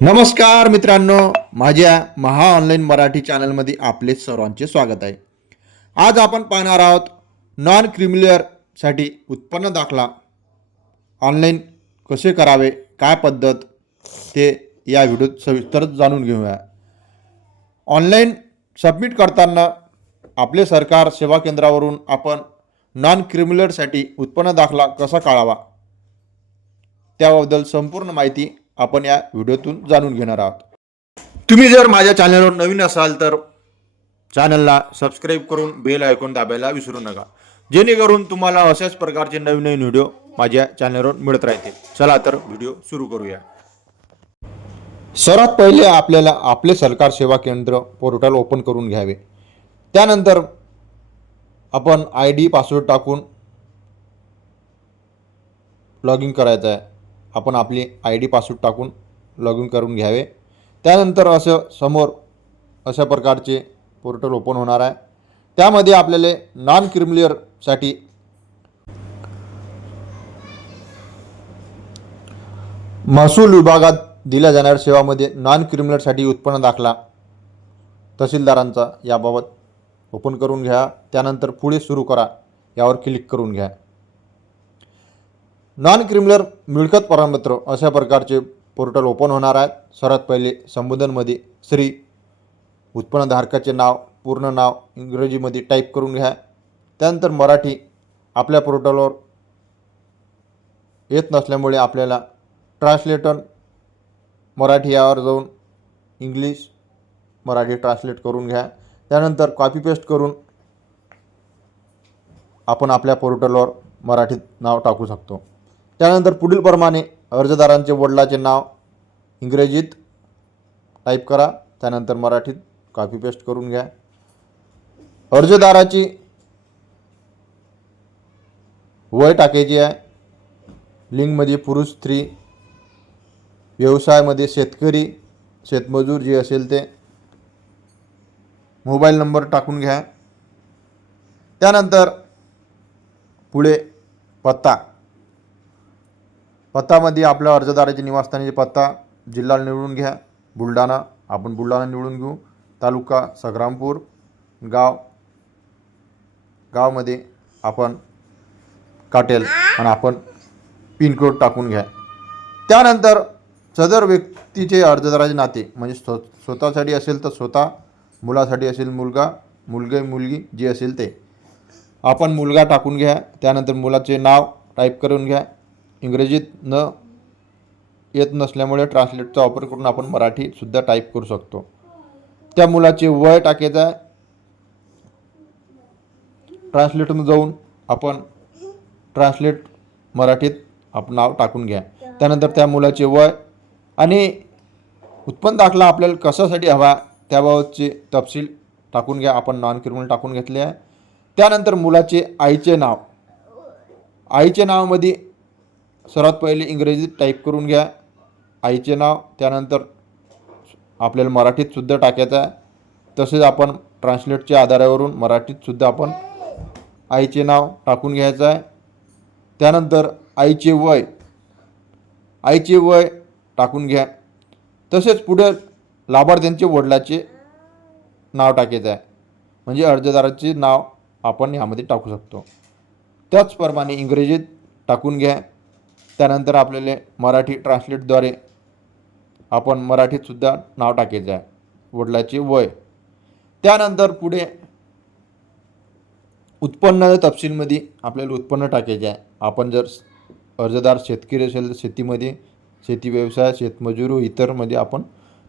नमस्कार मित्रांनो माझ्या महा ऑनलाईन मराठी चॅनलमध्ये आपले सर्वांचे स्वागत आहे. आज आपण पाहणार आहोत नॉन क्रिमिलियरसाठी उत्पन्न दाखला ऑनलाईन कसे करावे काय पद्धत ते या व्हिडिओत सविस्तर जाणून घेऊया. ऑनलाईन सबमिट करताना आपले सरकार सेवा केंद्रावरून आपण नॉन क्रिमिलरसाठी उत्पन्न दाखला कसा काढावा त्याबद्दल संपूर्ण माहिती आपण या व्हिडिओतून जाणून घेणार आहोत. तुम्ही जर माझ्या चॅनलवर नवीन असाल तर चॅनलला सबस्क्राईब करून बेल ऐकून दाबायला विसरू नका. जेणेकरून तुम्हाला अशाच प्रकारचे नवीन नवीन व्हिडिओ माझ्या चॅनलवर मिळत राहतील. चला तर व्हिडिओ सुरू करूया. सर्वात पहिले आपल्याला आपले सरकार सेवा केंद्र पोर्टल ओपन करून घ्यावे. त्यानंतर आपण आय डी पासवर्ड टाकून लॉग इन करायचं आहे. आपण आपली आय डी पासवर्ड टाकून लॉग इन करून घ्यावे. त्यानंतर असं समोर अशा प्रकारचे पोर्टल ओपन होणार आहे. त्यामध्ये आपल्याला नॉन क्रिमिलियरसाठी महसूल विभागात दिल्या जाणाऱ्या सेवामध्ये नॉन क्रिमिनलसाठी उत्पन्न दाखला तहसीलदारांचा याबाबत ओपन करून घ्या. त्यानंतर पुढे सुरू करा. यावर क्लिक करून घ्या. नॉन क्रिमिनल मिळकत प्रमाणपत्र अशा प्रकारचे पोर्टल ओपन होणार आहेत सर्वात पहिले संबोधनमध्ये श्री उत्पन्नधारकाचे नाव पूर्ण नाव इंग्रजीमध्ये टाईप करून घ्या. त्यानंतर मराठी आपल्या पोर्टलवर येत नसल्यामुळे आपल्याला ट्रान्सलेटर मराठी यावर जाऊन इंग्लिश मराठी ट्रान्सलेट करून घ्या. त्यानंतर कॉपी पेस्ट करून आपण आपल्या पोर्टलवर मराठीत नाव टाकू शकतो. त्यानंतर पुढील प्रमाणे अर्जदारांचे वडिलाचे नाव इंग्रजीत टाईप करा. त्यानंतर मराठीत कॉपी पेस्ट करून घ्या. अर्जदाराची वय टाकायची आहे. लिंगमध्ये पुरुष स्त्री व्यवसायामध्ये शेतकरी शेतमजूर जे असेल ते. मोबाईल नंबर टाकून घ्या. त्यानंतर पुढे पत्ता. पत्तामध्ये आपल्या अर्जदाराचे निवासस्थानाचे पत्ता जिल्हा निवडून घ्या. बुलढाणा आपण बुलढाणा निवडून घेऊ. तालुका संग्रामपूर गाव गावमध्ये आपण काटेल आणि आपण पिनकोड टाकून घ्या. त्यानंतर सदर व्यक्तीचे अर्जदाराचे नाते म्हणजे स्व स्वतःसाठी असेल तर स्वतः मुलासाठी असेल मुलगा मुलगे मुलगी जी असेल ते. आपण मुलगा टाकून घ्या. त्यानंतर मुलाचे नाव टाईप करून घ्या. इंग्रजीत न येत नसल्यामुळे ट्रान्सलेटचा वापर करून आपण मराठीसुद्धा टाईप करू शकतो. त्या मुलाचे वय टाकायचं आहे. जाऊन आपण ट्रान्सलेट मराठीत आपण नाव टाकून घ्या. त्यानंतर त्या मुलाचे वय आणि उत्पन्न दाखला आपल्याला कशासाठी हवा त्याबाबतचे तपशील टाकून घ्या. आपण नॉन क्रिमिनल टाकून घेतले आहे. त्यानंतर मुलाचे आईचे नाव. आईचे नावामध्ये सर्वात पहिले इंग्रजीत टाईप करून घ्या. आईचे नाव त्यानंतर आपल्याला मराठीतसुद्धा टाकायचं आहे. तसेच आपण ट्रान्सलेटच्या आधारावरून मराठीतसुद्धा आपण आईचे नाव टाकून घ्यायचं आहे. त्यानंतर आईचे वय आईचे वय टाकून घ्या. तसेच पुढे लाभार्थ्यांचे वडिलाचे नाव टाकायचं आहे. म्हणजे अर्जदाराचे नाव आपण यामध्ये टाकू शकतो. त्याचप्रमाणे इंग्रजीत टाकून घ्या. त्यानंतर आपल्याला मराठी ट्रान्सलेटद्वारे आपण मराठीतसुद्धा नाव टाकायचं आहे. वडिलाचे वय. त्यानंतर पुढे उत्पन्न तपशीलमध्ये आपल्याला उत्पन्न टाकायचे आहे. आपण जर अर्जदार शेतकरी असेल तर शेतीमध्ये शेती व्यवसाय शेतमजूर व इतरमध्ये आपण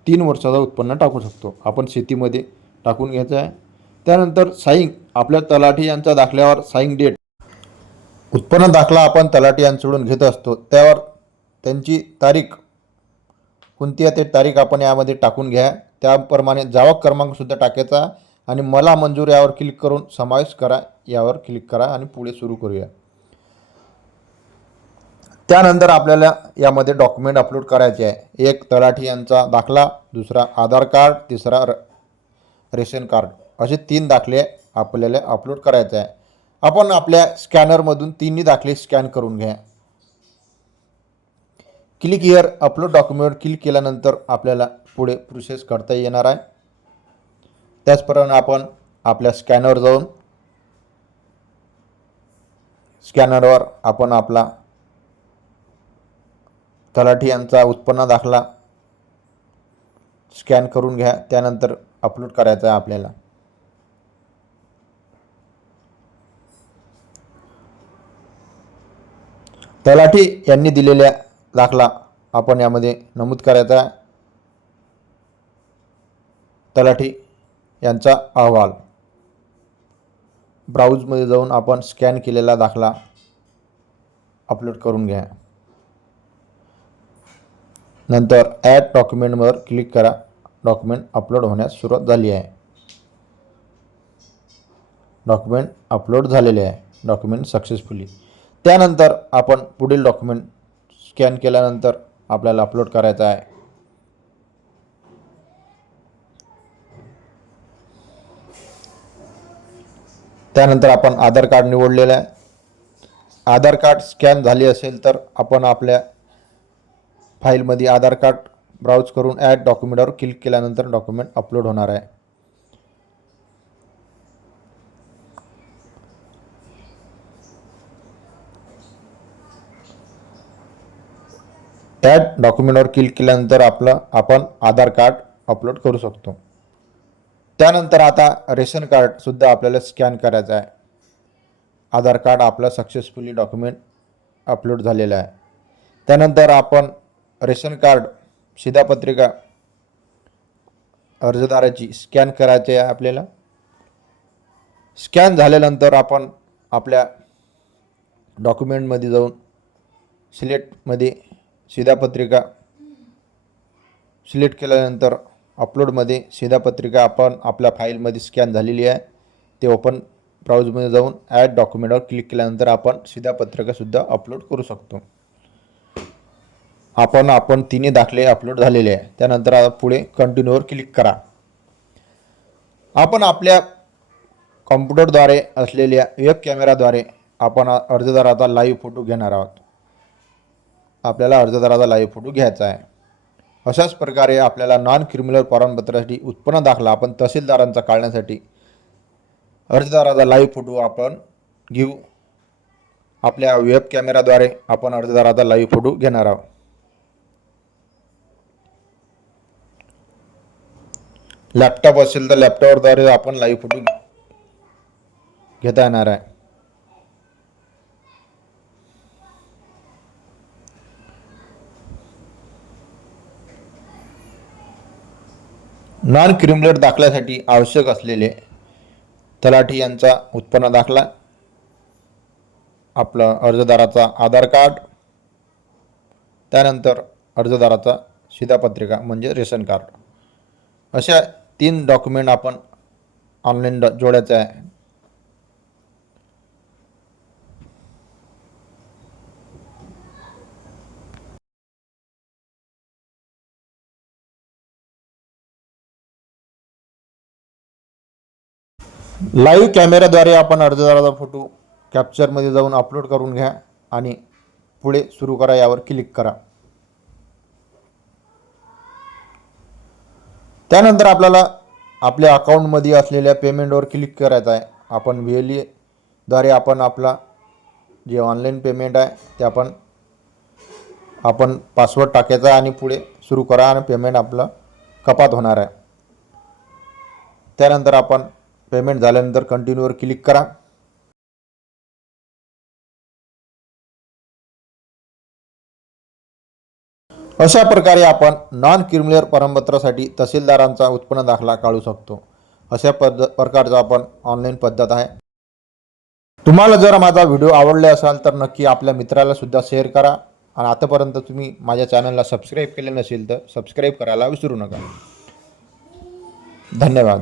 तीन वर्षाचा उत्पन्न टाकू शकतो. आपण शेतीमध्ये टाकून घ्यायचं आहे. त्यानंतर साईंग. आपल्या तलाठी यांचा दाखल्यावर साईंग डेट. उत्पन्न दाखला आपण तलाठी घेत असतो त्यावर त्यांची तारीख कोणती आहे ते तारीख आपण यामध्ये टाकून घ्या. त्याप्रमाणे जावक क्रमांकसुद्धा टाकायचा आणि मला मंजूर यावर क्लिक करून समावेश करा यावर क्लिक करा आणि पुढे सुरू करूया. त्यानंतर आपल्याला यामध्ये डॉक्युमेंट अपलोड करायचे आहे. एक तलाठी यांचा दाखला दुसरा आधार कार्ड तिसरा र रेशन कार्ड. असे तीन दाखले आपल्याला अपलोड करायचे आहे. आपण आपल्या स्कॅनरमधून तिन्ही दाखले स्कॅन करून घ्या. Click here upload document click केल्यानंतर आपल्याला पुढे प्रोसेस करता येणार आहे. त्याचप्रमाणे आपण आपल्या स्कॅनर जाऊन स्कॅनरवर आपण आपला तलाठी यांचा उत्पन्न दाखला स्कॅन करून घ्या. त्यानंतर अपलोड करायचा आहे आपल्याला. तलाठी यांनी दिलेल्या दाखला आपण यामध्ये नमूद करायचा आहे. तलाठी यांचा अहवाल. ब्राउजमध्ये जाऊन आपण स्कॅन केलेला दाखला अपलोड करून घ्या. नंतर ॲड डॉक्युमेंटवर क्लिक करा. डॉक्युमेंट अपलोड होण्यास सुरुवात झाली आहे. डॉक्युमेंट अपलोड झालेले आहे. Document successfully. त्यानंतर आपण पुढील डॉक्युमेंट स्कॅन केल्यानंतर आपल्याला अपलोड करायचं आहे. त्यानंतर आपण आधार कार्ड निवडलेलं आहे. आधार कार्ड स्कॅन झाली असेल तर आपण आपल्या फाईलमध्ये आधार कार्ड ब्राउज करून ॲड डॉक्युमेंटवर क्लिक केल्यानंतर डॉक्युमेंट अपलोड होणार आहे. त्या डॉक्युमेंटवर क्लिक केल्यानंतर आपलं आपण आधार कार्ड अपलोड करू शकतो. त्यानंतर आता रेशन कार्डसुद्धा आपल्याला स्कॅन करायचं आहे. आधार कार्ड आपलं सक्सेसफुली डॉक्युमेंट अपलोड झालेलं आहे. त्यानंतर आपण रेशन कार्ड शिधापत्रिका अर्जदाराची स्कॅन करायची आहे आपल्याला. स्कॅन झाल्यानंतर आपण आपल्या डॉक्युमेंटमध्ये जाऊन सिलेक्टमध्ये शिधापत्रिका सिलेक्ट केल्यानंतर अपलोडमध्ये शिधापत्रिका आपण आपल्या फाईलमध्ये स्कॅन झालेली आहे. ते ओपन ब्राउजमध्ये जाऊन ॲड डॉक्युमेंटवर क्लिक केल्यानंतर आपण शिधापत्रिकासुद्धा अपलोड करू शकतो. आपण आपण तिन्ही दाखले अपलोड झालेले आहे. त्यानंतर आता पुढे कंटिन्यूवर क्लिक करा. आपण आपल्या कॉम्प्युटरद्वारे असलेल्या वेब कॅमेराद्वारे आपण अर्जदाराचा लाईव्ह फोटो घेणार आहोत. आपल्याला अर्जदाराचा लाईव्ह फोटो घ्यायचा आहे. अशाच प्रकारे आपल्याला नॉन क्रिमिनल प्रमाणपत्रासाठी उत्पन्न दाखला आपण तहसीलदारांचा काढण्यासाठी अर्जदाराचा लाईव्ह फोटो आपण घेऊ. आपल्या वेब कॅमेराद्वारे आपण अर्जदाराचा लाईव्ह फोटो घेणार आहोत. लॅपटॉप असेल तर लॅपटॉपद्वारे आपण लाईव्ह फोटो घेता येणार आहे. नॉन क्रिमिनल दाखल्यासाठी आवश्यक असलेले तलाठी यांचा उत्पन्न दाखला आपलं अर्जदाराचा आधार कार्ड त्यानंतर अर्जदाराचा शिधापत्रिका म्हणजे रेशन कार्ड. अशा तीन डॉक्युमेंट आपण ऑनलाईन ड- जोडायचं आहे. लाईव्ह कॅमेऱ्याद्वारे आपण अर्जदाराचा फोटो कॅप्चरमध्ये जाऊन अपलोड करून घ्या आणि पुढे सुरू करा यावर क्लिक करा. त्यानंतर आपल्याला आपल्या अकाउंटमध्ये असलेल्या पेमेंटवर क्लिक करायचं आहे. आपण व्ही एलद्वारे आपण आपला जे ऑनलाईन पेमेंट आहे ते आपण आपण पासवर्ड टाकायचा आणि पुढे सुरू करा आणि पेमेंट आपलं कपात होणार आहे. त्यानंतर आपण पेमेंट झाल्यानंतर कंटिन्यूवर क्लिक करा. अशा प्रकारे आपण नॉन क्रिमिनल प्रमाणपत्रासाठी तहसीलदारांचा उत्पन्न दाखला काढू शकतो. अशा पद्ध प्रकारचा आपण ऑनलाईन पद्धत आहे. तुम्हाला जर माझा व्हिडिओ आवडला असाल तर नक्की आपल्या मित्राला सुद्धा शेअर करा. आणि आतापर्यंत तुम्ही माझ्या चॅनलला सबस्क्राईब केले नसेल तर सबस्क्राईब करायला विसरू नका. धन्यवाद.